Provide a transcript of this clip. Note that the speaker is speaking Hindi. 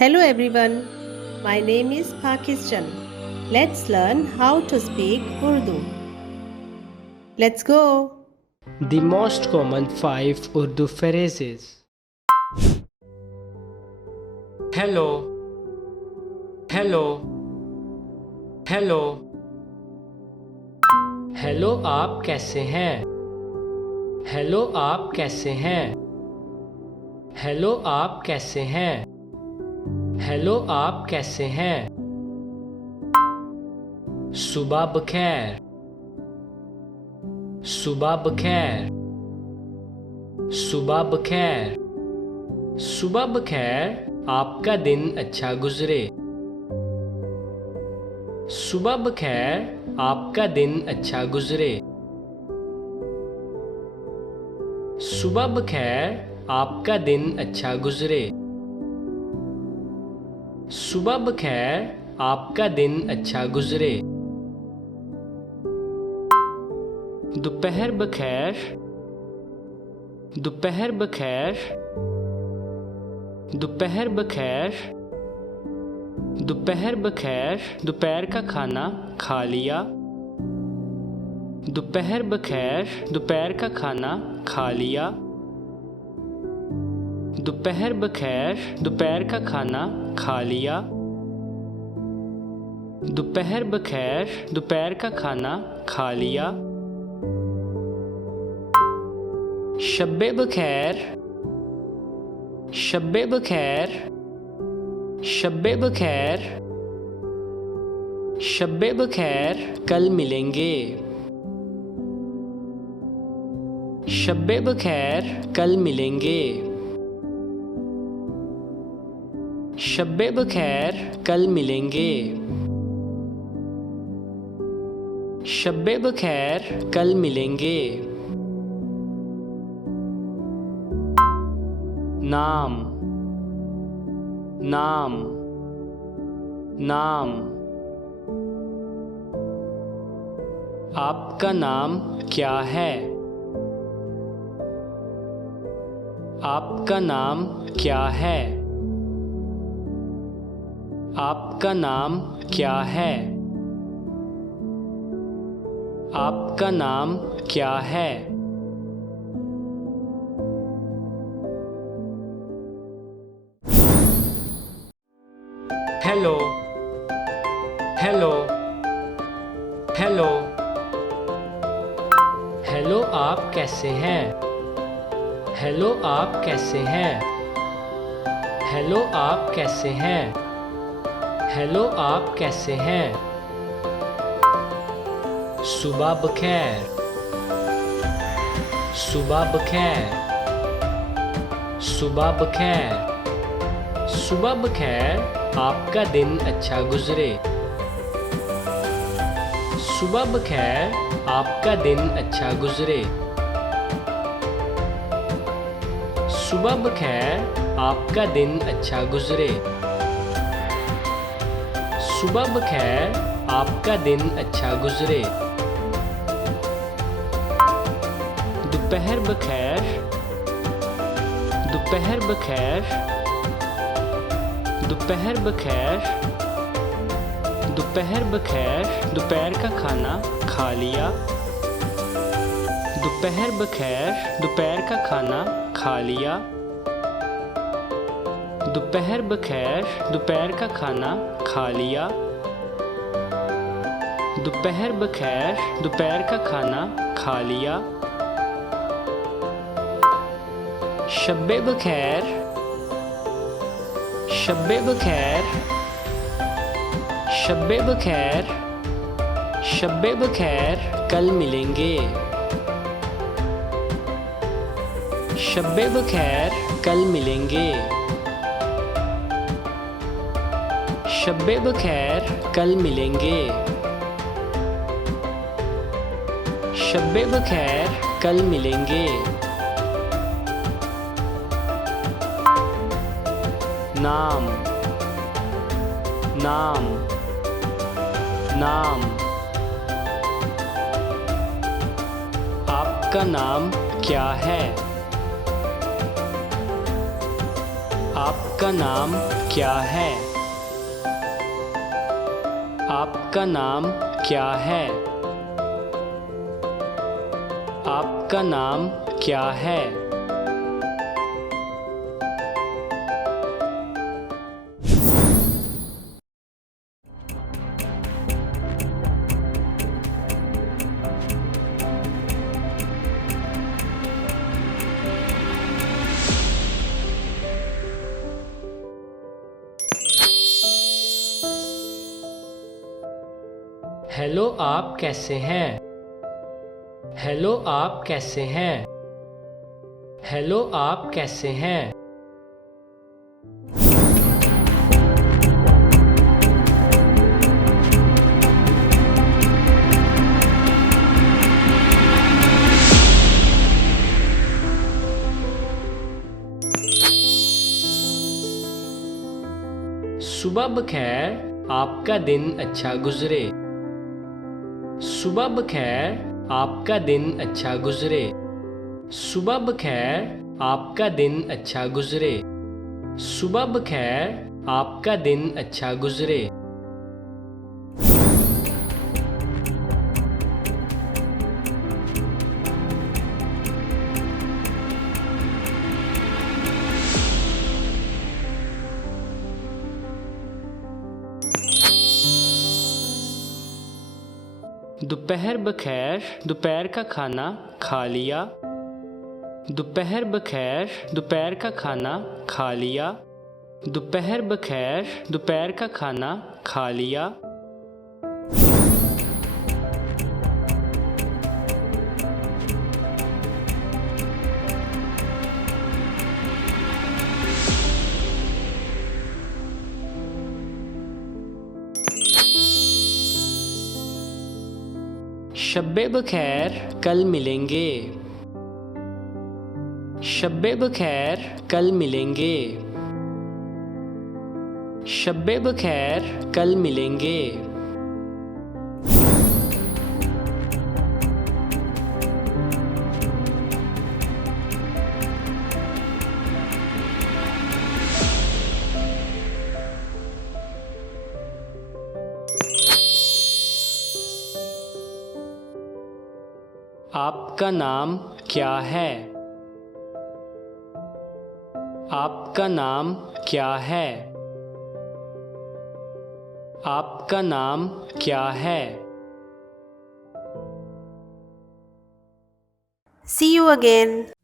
Hello everyone, my name is Pakistan. Let's learn how to speak Urdu. Let's go. The most common 5 Urdu phrases. Hello, hello, hello. Hello आप कैसे हैं? हेलो आप कैसे हैं? हेलो आप कैसे हैं? हेलो आप कैसे हैं? सुबह बखैर, सुबह बखैर, सुबह बखैर, सुबह बखैर आपका दिन अच्छा गुजरे। सुबह बखैर आपका दिन अच्छा गुजरे। सुबह बखैर आपका दिन अच्छा गुजरे। सुबह बखैर आपका दिन अच्छा गुजरे। दोपहर बखैर, दोपहर बखैर, दोपहर बखैर, दोपहर बखैर, दोपहर का खाना खा लिया। दोपहर बखैर, दोपहर का खाना खा लिया। दोपहर बखैर, दोपहर का खाना खा लिया। दोपहर बखैर, दोपहर का खाना खा लिया। शब्बे बखैर, शब्बे बखैर, शब्बे बखैर, शब्बे बखैर कल मिलेंगे। शब्बे बखैर कल मिलेंगे। शब्बे बखैर कल मिलेंगे। शब्बे बखैर कल मिलेंगे। नाम, नाम, नाम। आपका नाम क्या है? आपका नाम क्या है? आपका नाम क्या है? आपका नाम क्या है? Hello, hello, hello. हेलो आप कैसे हैं? हेलो आप कैसे हैं? हेलो आप कैसे हैं? हेलो आप कैसे हैं? सुबह बखैर, सुबह बखैर, सुबह बखैर, सुबह बखैर आपका दिन अच्छा गुजरे। सुबह बखैर आपका दिन अच्छा गुजरे। सुबह बखैर आपका दिन अच्छा गुजरे। सुबह बखैर आपका दिन अच्छा गुजरे। दोपहर बखैर, दोपहर बखैर, दोपहर बखैर, दोपहर बखैर, दोपहर का खाना खा लिया। दोपहर बखैर, दोपहर का खाना खा लिया। दोपहर बखैर, दोपहर का खाना खा लिया। दोपहर बखैर, दोपहर का खाना खा लिया। शब्बे बखैर, शब्बे बखैर, शब्बे बखैर, शब्बे बखैर कल मिलेंगे। शब्बे बखैर कल मिलेंगे। शब्बे बखैर कल मिलेंगे। शब्बे बखैर कल मिलेंगे। नाम, नाम, नाम। आपका नाम क्या है? आपका नाम क्या है? आपका नाम क्या है? आपका नाम क्या है? हेलो, आप कैसे हैं? हेलो, आप कैसे हैं? हेलो, आप कैसे हैं? सुबह बखैर, आपका दिन अच्छा गुजरे। सुबह बखैर, आपका दिन अच्छा गुजरे। सुबह बखैर, आपका दिन अच्छा गुजरे। सुबह बखैर, आपका दिन अच्छा गुजरे। दोपहर बखैर, दोपहर का खाना खा लिया। दोपहर बखैर, दोपहर का खाना खा लिया। दोपहर बखैर, दोपहर का खाना खा लिया। शब्बे बखैर, कल मिलेंगे। शब्बे बखैर, कल मिलेंगे। शब्बे बखैर, कल मिलेंगे। आपका नाम क्या है? आपका नाम क्या है? आपका नाम क्या है? See you again.